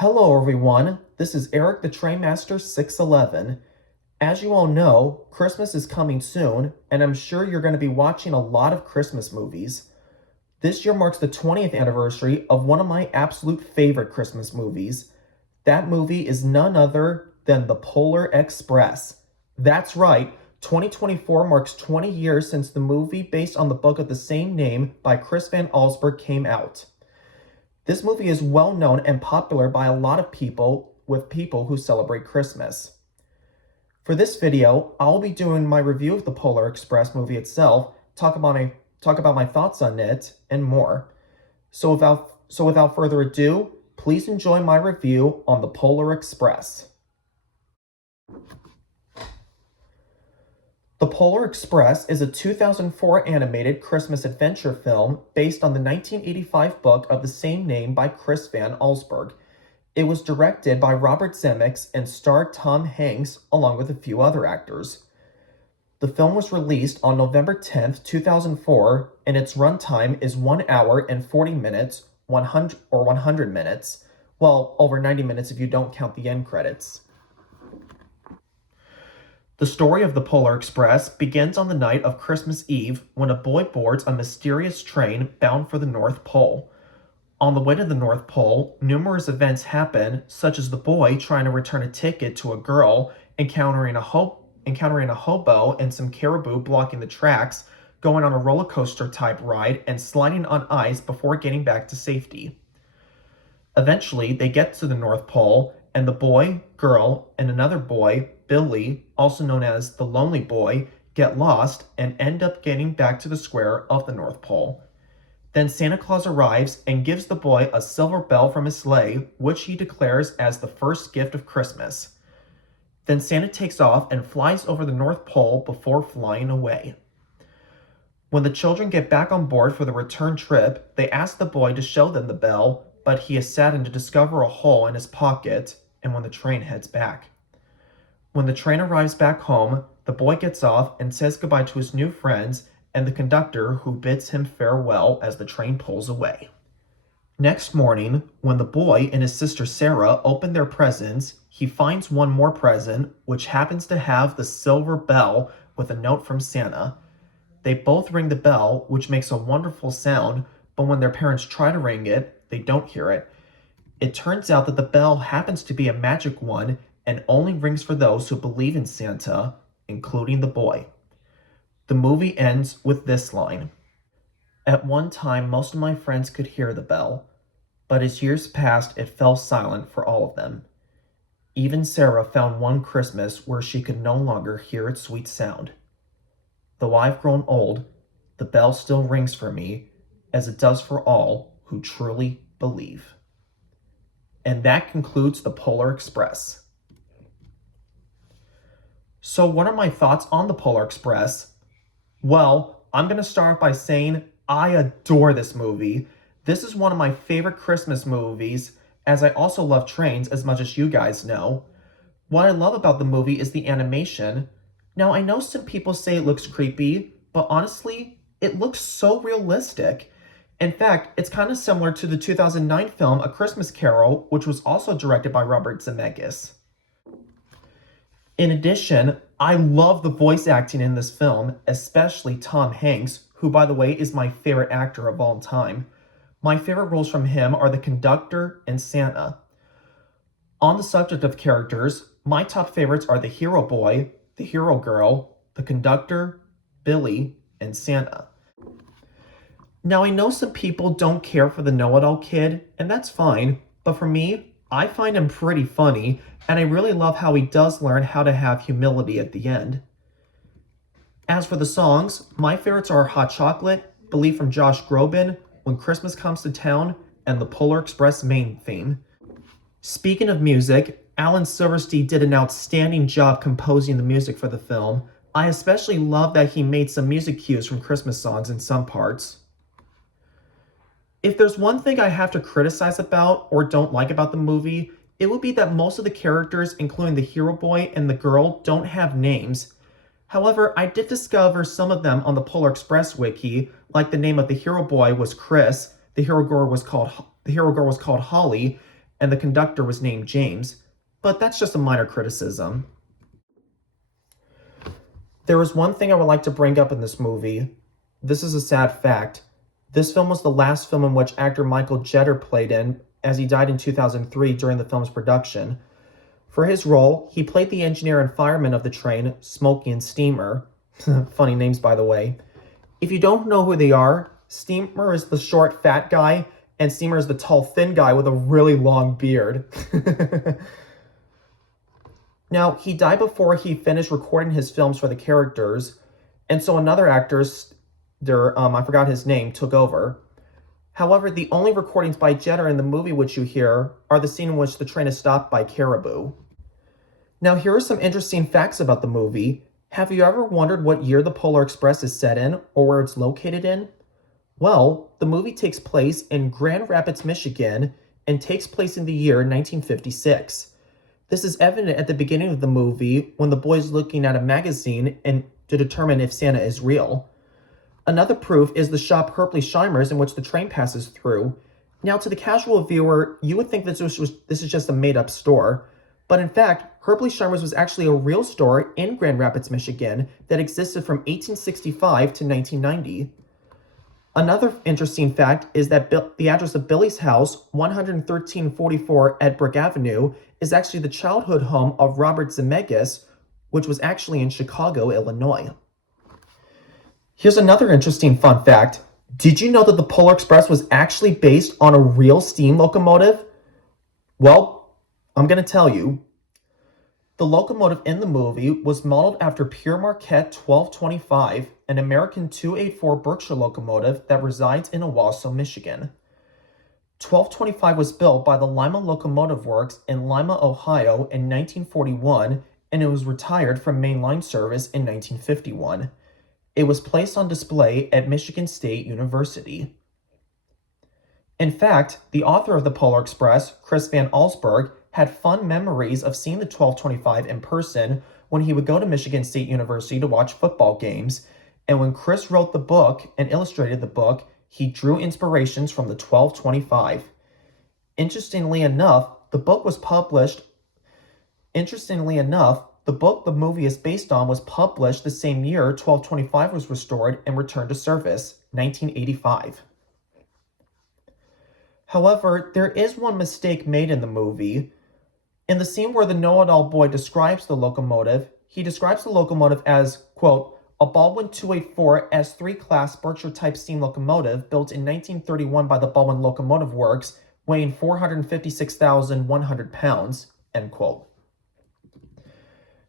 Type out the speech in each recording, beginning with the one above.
Hello everyone, this is Eric the Trainmaster 611. As you all know, Christmas is coming soon, and I'm sure you're going to be watching a lot of Christmas movies. This year marks the 20th anniversary of one of my absolute favorite Christmas movies. That movie is none other than The Polar Express. That's right, 2024 marks 20 years since the movie based on the book of the same name by Chris Van Allsburg came out. This movie is well known and popular by a lot of people who celebrate Christmas. For this video, I'll be doing my review of the Polar Express movie itself, talk about my thoughts on it, and more. So without further ado, please enjoy my review on the Polar Express. The Polar Express is a 2004 animated Christmas adventure film based on the 1985 book of the same name by Chris Van Allsburg. It was directed by Robert Zemeckis and starred Tom Hanks along with a few other actors. The film was released on November 10th, 2004, and its runtime is 1 hour and 40 minutes, 100 minutes, well, over 90 minutes if you don't count the end credits. The story of the Polar Express begins on the night of Christmas Eve when a boy boards a mysterious train bound for the North Pole. On the way to the North Pole, numerous events happen, such as the boy trying to return a ticket to a girl, encountering a hobo and some caribou blocking the tracks, going on a roller coaster type ride, and sliding on ice before getting back to safety. Eventually, they get to the North Pole, and the boy, girl, and another boy, Billy, also known as the Lonely Boy, get lost and end up getting back to the square of the North Pole. Then Santa Claus arrives and gives the boy a silver bell from his sleigh, which he declares as the first gift of Christmas. Then Santa takes off and flies over the North Pole before flying away. When the children get back on board for the return trip, they ask the boy to show them the bell, but he is saddened to discover a hole in his pocket, and when the train heads back. When the train arrives back home, the boy gets off and says goodbye to his new friends and the conductor, who bids him farewell as the train pulls away. Next morning, when the boy and his sister Sarah open their presents, he finds one more present, which happens to have the silver bell with a note from Santa. They both ring the bell, which makes a wonderful sound, but when their parents try to ring it, they don't hear it. It turns out that the bell happens to be a magic one and only rings for those who believe in Santa, including the boy. The movie ends with this line: "At one time, most of my friends could hear the bell, but as years passed, it fell silent for all of them. Even Sarah found one Christmas where she could no longer hear its sweet sound. Though I've grown old, the bell still rings for me, as it does for all who truly believe." And that concludes the Polar Express. So what are my thoughts on the Polar Express? Well, I'm going to start by saying I adore this movie. This is one of my favorite Christmas movies, as I also love trains as much as you guys know. What I love about the movie is the animation. Now, I know some people say it looks creepy, but honestly, it looks so realistic. In fact, it's kind of similar to the 2009 film A Christmas Carol, which was also directed by Robert Zemeckis. In addition, I love the voice acting in this film, especially Tom Hanks, who, by the way, is my favorite actor of all time. My favorite roles from him are the conductor and Santa. On the subject of characters, my top favorites are the hero boy, the hero girl, the conductor, Billy, and Santa. Now, I know some people don't care for the know-it-all kid, and that's fine, but for me, I find him pretty funny, and I really love how he does learn how to have humility at the end. As for the songs, my favorites are Hot Chocolate, Believe from Josh Groban, When Christmas Comes to Town, and the Polar Express main theme. Speaking of music, Alan Silverstein did an outstanding job composing the music for the film. I especially love that he made some music cues from Christmas songs in some parts. If there's one thing I have to criticize about or don't like about the movie, it would be that most of the characters, including the hero boy and the girl, don't have names. However, I did discover some of them on the Polar Express wiki, like the name of the hero boy was Chris, the hero girl was called Holly, and the conductor was named James, but that's just a minor criticism. There is one thing I would like to bring up in this movie. This is a sad fact. This film was the last film in which actor Michael Jeter played in, as he died in 2003 during the film's production. For his role, he played the engineer and fireman of the train, Smokey and Steamer. Funny names, by the way. If you don't know who they are, Steamer is the short, fat guy, and Steamer is the tall, thin guy with a really long beard. Now, he died before he finished recording his films for the characters, and so another actor, I forgot his name, took over. However, the only recordings by Jeter in the movie which you hear are the scene in which the train is stopped by Caribou. Now, here are some interesting facts about the movie. Have you ever wondered what year the Polar Express is set in, or where it's located in? Well, the movie takes place in Grand Rapids, Michigan, and takes place in the year 1956. This is evident at the beginning of the movie when the boy's looking at a magazine and to determine if Santa is real. Another proof is the shop Herpley-Scheimer's in which the train passes through. Now, to the casual viewer, you would think that this is just a made-up store. But in fact, Herpley-Scheimer's was actually a real store in Grand Rapids, Michigan that existed from 1865 to 1990. Another interesting fact is that the address of Billy's house, 11344 Edbrook Avenue, is actually the childhood home of Robert Zemeckis, which was actually in Chicago, Illinois. Here's another interesting fun fact. Did you know that the Polar Express was actually based on a real steam locomotive? Well, I'm going to tell you. The locomotive in the movie was modeled after Pure Marquette 1225, an American 284 Berkshire locomotive that resides in Owasso, Michigan. 1225 was built by the Lima Locomotive Works in Lima, Ohio in 1941, and it was retired from mainline service in 1951. It was placed on display at Michigan State University. In fact, the author of the Polar Express, Chris Van Allsburg, had fond memories of seeing the 1225 in person when he would go to Michigan State University to watch football games, and when Chris wrote the book and illustrated the book, he drew inspirations from the 1225. Interestingly enough, the book the movie is based on was published the same year 1225 was restored and returned to service, 1985. However, there is one mistake made in the movie. In the scene where the know-it-all boy describes the locomotive, he describes the locomotive as, quote, a Baldwin 284 S3 class Berkshire type steam locomotive built in 1931 by the Baldwin Locomotive Works, weighing 456,100 pounds, end quote.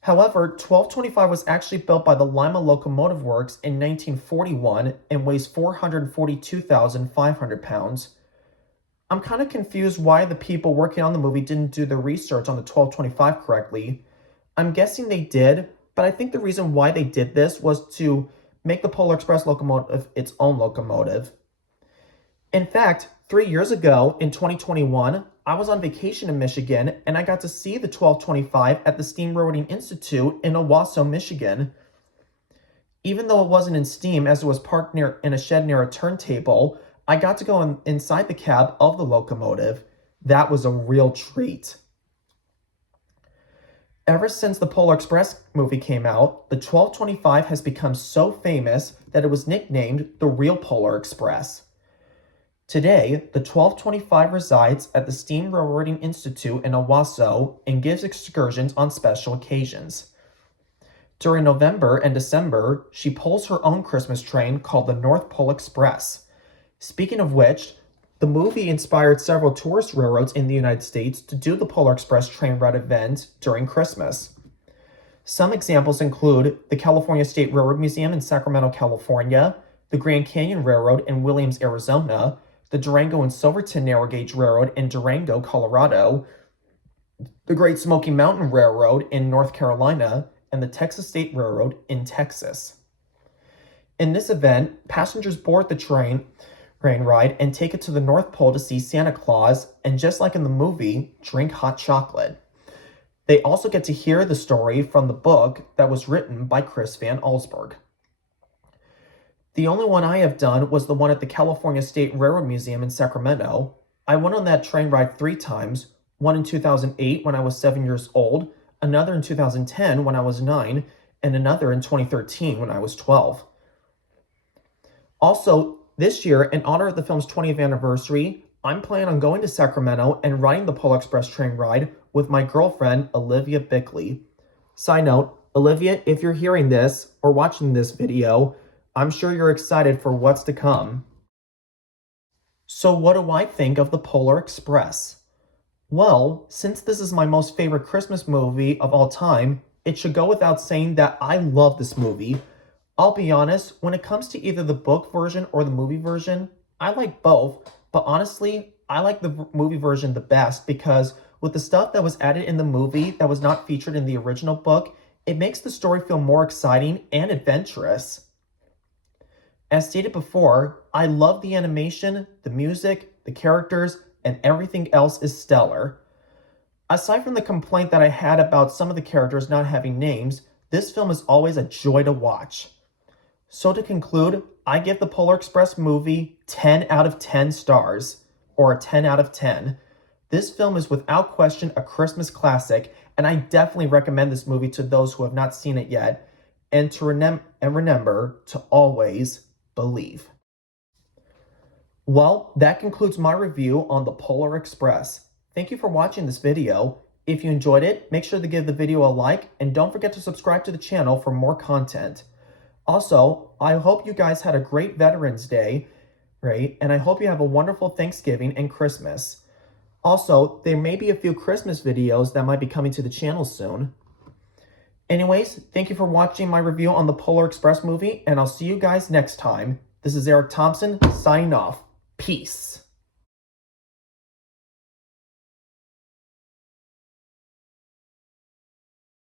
However, 1225 was actually built by the Lima Locomotive Works in 1941 and weighs 442,500 pounds. I'm kind of confused why the people working on the movie didn't do the research on the 1225 correctly. I'm guessing they did, but I think the reason why they did this was to make the Polar Express locomotive its own locomotive. In fact, 3 years ago, in 2021, I was on vacation in Michigan, and I got to see the 1225 at the Steam Railroading Institute in Owasso, Michigan. Even though it wasn't in steam as it was parked in a shed near a turntable, I got to go inside the cab of the locomotive. That was a real treat. Ever since the Polar Express movie came out, the 1225 has become so famous that it was nicknamed the Real Polar Express. Today, the 1225 resides at the Steam Railroading Institute in Owasso and gives excursions on special occasions. During November and December, she pulls her own Christmas train called the North Pole Express. Speaking of which, the movie inspired several tourist railroads in the United States to do the Polar Express train ride event during Christmas. Some examples include the California State Railroad Museum in Sacramento, California, the Grand Canyon Railroad in Williams, Arizona, the Durango and Silverton Narrow Gauge Railroad in Durango, Colorado, the Great Smoky Mountain Railroad in North Carolina, and the Texas State Railroad in Texas. In this event, passengers board the train ride and take it to the North Pole to see Santa Claus, and just like in the movie, drink hot chocolate. They also get to hear the story from the book that was written by Chris Van Allsburg. The only one I have done was the one at the California State Railroad Museum in Sacramento. I went on that train ride 3 times, one in 2008 when I was 7 years old, another in 2010 when I was 9, and another in 2013 when I was 12. Also, this year, in honor of the film's 20th anniversary, I'm planning on going to Sacramento and riding the Polar Express train ride with my girlfriend, Olivia Bickley. Side note, Olivia, if you're hearing this or watching this video, I'm sure you're excited for what's to come. So what do I think of the Polar Express? Well, since this is my most favorite Christmas movie of all time, it should go without saying that I love this movie. I'll be honest, when it comes to either the book version or the movie version, I like both, but honestly, I like the movie version the best because with the stuff that was added in the movie that was not featured in the original book, it makes the story feel more exciting and adventurous. As stated before, I love the animation, the music, the characters, and everything else is stellar. Aside from the complaint that I had about some of the characters not having names, this film is always a joy to watch. So to conclude, I give the Polar Express movie 10 out of 10 stars, or a 10 out of 10. This film is without question a Christmas classic, and I definitely recommend this movie to those who have not seen it yet, and to remember to always believe. Well, that concludes my review on the Polar Express. Thank you for watching this video. If you enjoyed it, make sure to give the video a like, and don't forget to subscribe to the channel for more content. Also, I hope you guys had a great Veterans Day, right? And I hope you have a wonderful Thanksgiving and Christmas. Also, there may be a few Christmas videos that might be coming to the channel soon. Anyways, thank you for watching my review on the Polar Express movie, and I'll see you guys next time. This is Eric Thompson, signing off. Peace.